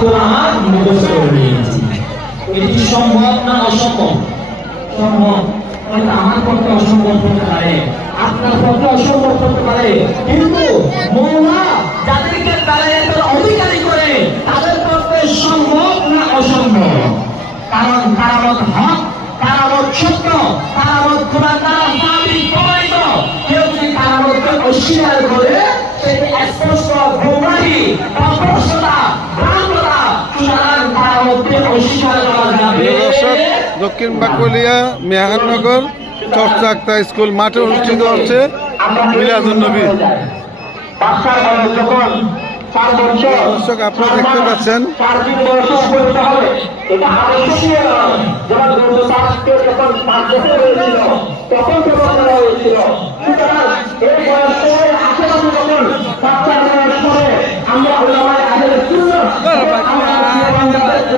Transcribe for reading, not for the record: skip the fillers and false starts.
কোরআন মুখস্থ করে নিয়েছি। এটি সম্ভব না অসম্ভব? সম্ভব। হয়তো আমার পক্ষে অসম্ভব হতে পারে, আপনার পক্ষে অসম্ভব হতে পারে, কিন্তু মওলা যাদেরকে দালায়াতের অধিকারী করে তাদের পক্ষে সম্ভব না অসম্ভব। কারণ কারামত হক, কারামত সত্য, কারামত কোরআন দ্বারা সাবিত প্রমাণিত। কেউ যদি কারামতকে অস্বীকার করে সেটি স্পষ্ট গোমরাহি, অস্পষ্টতা, ভ্রান্ততা, সুতরাং কারামতকে অস্বীকার করা যাবে। দক্ষিণ বাকলিয়া মেহাননগর চর্চা আক্তা স্কুল মাঠে অনুষ্ঠিত হচ্ছে মিলাদুন নবী। দর্শক আপনারা দেখতে পাচ্ছেন তখন